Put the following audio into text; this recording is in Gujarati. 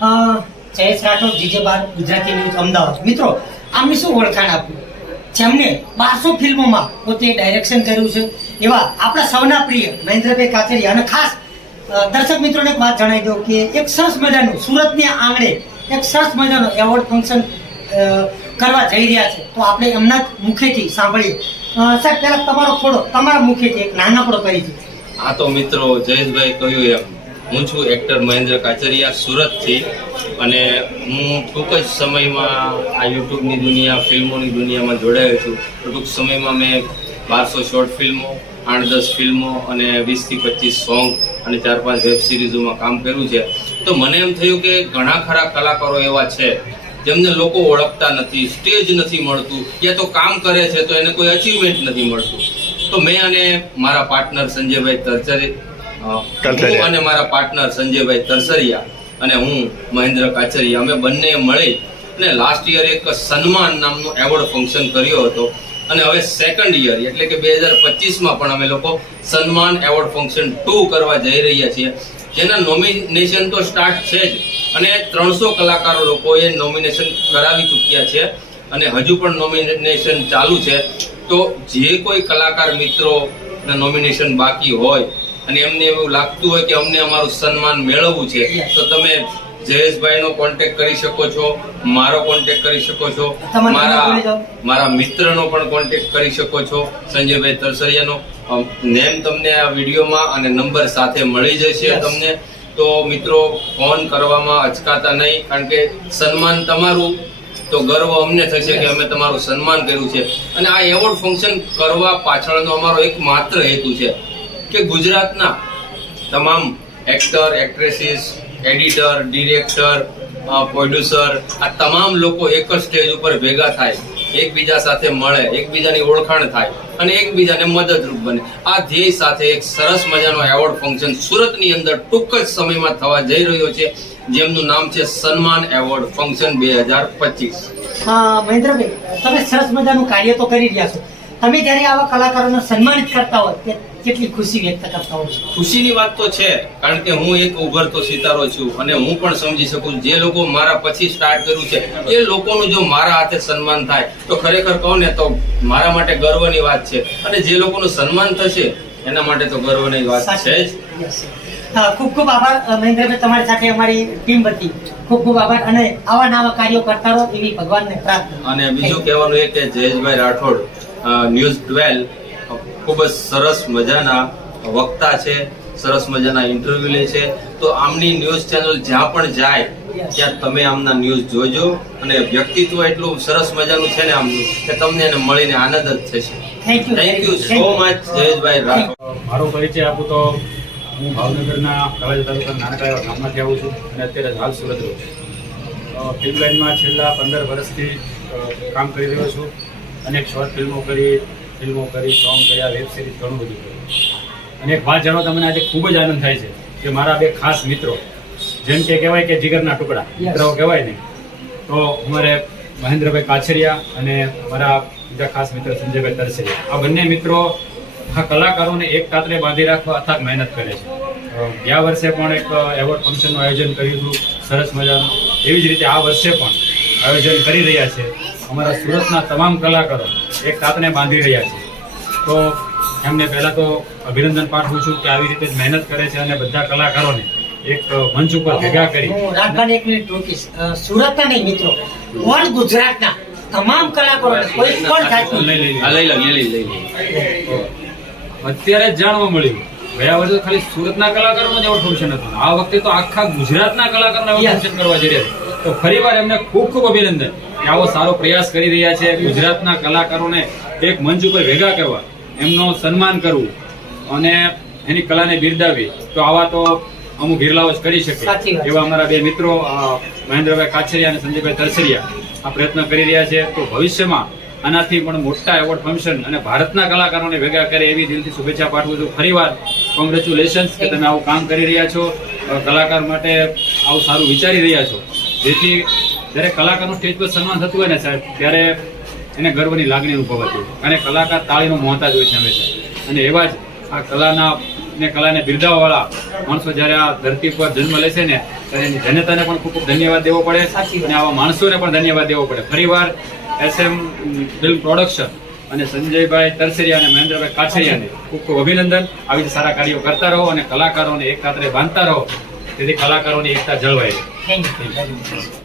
જયેશ રાઠોડ, જીજે બાર, ગુજરાતી ન્યૂઝ અમદાવાદ. મિત્રો, આમને શું ઓળખાણ આપ્યું? જેમને બારસો ફિલ્મોમાં પોતે ડાયરેક્શન કર્યું છે. એવા આપણા સૌના પ્રિય મહેન્દ્રભાઈ કાચરિયા અને ખાસ દર્શક મિત્રોને એક વાત જણાવી દઉં કે એક સરસ મજાનું સુરતને આંગણે એક સરસ મજાનો એવોર્ડ ફંક્શન કરવા જઈ રહ્યા છે. તો આપણે એમના જ મુખેથી સાંભળીએ. સાહેબ, પહેલાં તમારો થોડો તમારા મુખેથી એક નાનકડો પરિચય. આ તો મિત્રો જયેશભાઈ કહ્યું એમ. હું છું એક્ટર મહેન્દ્ર કાચરિયા સુરતથી અને હું ટૂંક જ સમયમાં આ યુટ્યુબની દુનિયા, ફિલ્મોની દુનિયામાં જોડાયો છું. ટૂંક સમયમાં મેં બારસો શોર્ટ ફિલ્મો, આઠ દસ ફિલ્મો અને વીસથી પચીસ સોંગ અને ચાર પાંચ વેબ સિરીઝોમાં કામ કર્યું છે. તો મને એમ થયું કે ઘણા ખરા કલાકારો એવા છે, જેમને લોકો ઓળખતા નથી, સ્ટેજ નથી મળતું, યા તો કામ કરે છે, તો એને કોઈ અચીવમેન્ટ નથી મળતું. તો મેં અને મારા પાર્ટનર સંજયભાઈ તરચરી હું. અને મારા પાર્ટનર સંજયભાઈ તરસરિયા અને હું મહેન્દ્ર કાચરિયા અમે બંને મળી અને લાસ્ટ યર એક સન્માન નામનો એવોર્ડ ફંક્શન કર્યો હતો. અને હવે સેકન્ડ યર એટલે કે બે હજાર પચીસમાં પણ અમે લોકો સન્માન એવોર્ડ ફંક્શન ટુ કરવા જઈ રહ્યા છીએ. જેના નોમિનેશન તો સ્ટાર્ટ છે જ. અને ત્રણસો કલાકારો લોકોએ નોમિનેશન કરાવી ચૂક્યા છે. અને હજુ પણ નોમિનેશન ચાલુ છે. તો જે કોઈ કલાકાર મિત્રો નોમિનેશન બાકી હોય અને એમને એવું લાગતું હોય કે અમને અમારું સન્માન મેળવવું છે તો તમે જયેશભાઈનો કોન્ટેક્ટ કરી શકો છો મારો કોન્ટેક્ટ કરી શકો છો મારા. મારા મિત્રનો પણ કોન્ટેક્ટ કરી શકો છો સંજયભાઈ તરસરિયાનો. નેમ તમને આ વિડીયોમાં અને નંબર સાથે મળી જશે તમને. તો મિત્રો ફોન કરવામાં અચકાતા નહીં કારણ કે સન્માન તમારું તો ગર્વ અમને થશે કે અમે તમારું સન્માન કર્યું છે. અને આ એવોર્ડ ફંક્શન કરવા પાછળનો અમારો એક માત્ર હેતુ છે. કે ગુજરાતના તમામ actor actresses editor director producer આ તમામ લોકો એક જ સ્ટેજ ઉપર ભેગા થાય, એકબીજા સાથે મળે, એકબીજાની ઓળખાણ થાય અને એકબીજાને મદદરૂપ બને. આ ધ્યેય સાથે એક સરસ મજાનો એવોર્ડ ફંક્શન સુરતની અંદર ટૂંક જ સમયમાં થવા જઈ રહ્યો છે, જેમનું નામ છે સન્માન એવોર્ડ ફંક્શન બે હજાર પચીસ મહેન્દ્રભાઈ, તમે સરસ મજાનું કાર્ય તો કરી રહ્યા છો. તમે જ્યારે આવા કલાકારોને સન્માનિત કરતા હોય કેટલી ખુશી વ્યક્ત કરતા હોય છો? ખુશીની વાત તો છે કારણ કે હું એક ઉભરતો સિતારો છું અને હું પણ સમજી શકું જે લોકો મારા પછી સ્ટાર્ટ કર્યું છે એ લોકોનું જો મારા હાથે સન્માન થાય તો ખરેખર કહું ને તો મારા માટે ગર્વની વાત છે. અને જે લોકોનું સન્માન થશે એના માટે તો ગર્વની વાત છે જ. ખૂબ ખૂબ આભાર મહેન્દ્રભાઈ તમારી સાથે અમારી ટીમ હતી. ખૂબ ખૂબ આભાર અને આવા નવા કાર્યો કરતા રહો એવી ભગવાનને પ્રાર્થના. અને બીજું કહેવાનું એ કે જયેશભાઈ રાઠોડ ન્યૂઝ ટ્વેલ્વ ખૂબ જ સરસ મજાના વક્તા છે સરસ મજાના ઇન્ટરવ્યુ લે છે. તો આમની ન્યૂઝ ચેનલ જ્યાં પણ જાય ત્યાં તમે આમના ન્યૂઝ જોજો અને વ્યક્તિત્વ એટલું સરસ મજાનું છે ને આમનું કે તમને એને મળીને આનંદ જ થશે. Thank you so much Jayeshbhai Rathod. મારો પરિચય આપું તો હું ભાવનગરના તળાજા તાલુકા નાનકડા એવા ગામમાંથી આવું છું અને અત્યારે હાલ સુરત રહું છું. ફિલ્મ લાઇનમાં છેલ્લા પંદર વર્ષથી કામ કરી રહ્યો છું. અનેક શોર્ટ ફિલ્મો કરી ફિલ્મો કરી સોંગ કર્યા વેબ સિરીઝ ઘણું બધું કર્યું. અને એક વાત જાણો તમને આજે ખૂબ જ આનંદ થાય છે કે મારા બે ખાસ મિત્રો જેમ કે કહેવાય કે જીગરના ટુકડા મિત્રો કહેવાય ને તો અમારે મહેન્દ્રભાઈ કાછરિયા અને મારા બીજા ખાસ મિત્ર સંજયભાઈ તરસરિયા. આ બંને મિત્રો આ કલાકારોને એક કાતરે બાંધી રાખવા અથાગ મહેનત કરે છે. ગયા વર્ષે પણ એક એવોર્ડ ફંક્શનનું આયોજન કર્યું હતું સરસ મજાનું. એવી જ રીતે આ વર્ષે પણ આયોજન કરી રહ્યા છે. અમારા સુરતના તમામ કલાકારો એક સાથને બાંધી રહ્યા છે. તો એમને પહેલાં તો અભિનંદન પાઠવું છું કે આવી રીતે જ મહેનત કરે છે અને બધા કલાકારોને એક મંચ ઉપર ભેગા કરી હું એક મિનિટ રોકીશ. સુરતના નહીં મિત્રો ઓલ ગુજરાતના તમામ કલાકારો કોઈ પણ જાતનું લઈ લઈ લઈ. લઈ લઈ અત્યારે જ જાણવા મળ્યું ગયા વર્ષે ખાલી સુરતના કલાકારોનો જ એવોર્ડ ફંક્શન હતું. આ વખતે તો આખા ગુજરાતના કલાકારોને એવોર્ડ ફંક્શન કરવા જઈ રહ્યા તો ફરી વાર એમને ખૂબ ખૂબ અભિનંદન. કે આવો સારો પ્રયાસ કરી રહ્યા છે ગુજરાતના કલાકારોને એક મંચ ઉપર ભેગા કરવા. એમનો સન્માન કરવું અને એની કલાને બિરદાવી. તો આવા તો અમુક ગીરલાઓ જ કરી શકે. એવા અમારા બે મિત્રો મહેન્દ્રભાઈ કાછરિયા અને સંજયભાઈ તરસરિયા આ પ્રયત્ન કરી રહ્યા છે. તો ભવિષ્યમાં આનાથી પણ મોટા એવોર્ડ ફંક્શન અને ભારતના કલાકારોને ભેગા કરે એવી દિલથી શુભેચ્છા પાઠવું છું. ફરીવાર કોંગ્રેચ્યુલેશન્સ કે તમે આવું કામ કરી રહ્યા છો. કલાકાર માટે આવું સારું વિચારી રહ્યા છો. જેથી જ્યારે કલાકારનું સ્ટેજ પર સન્માન થતું હોય ને સાહેબ ત્યારે એને ગર્વની લાગણી અનુભવાતી અને કલાકાર તાળીનો મોહતાજ હોય છે હંમેશા. અને એવા જ આ કલાના ને કલાને બિરદાવવાળા માણસો જ્યારે આ ધરતી પર જન્મ લે છે ને ત્યારે એની જનતાને પણ ખૂબ ખૂબ ધન્યવાદ દેવો પડે અને આવા માણસોને પણ ધન્યવાદ દેવો પડે. ફરીવાર એસએમ ફિલ્મ પ્રોડક્શન અને સંજયભાઈ તરસરિયા અને મહેન્દ્રભાઈ કાછરિયાને ખૂબ ખૂબ અભિનંદન. આવી રીતે સારા કાર્યો કરતા રહો અને કલાકારોને એક કાતરે બાંધતા રહો તેથી કલાકારોની એકતા જળવાય. Thank you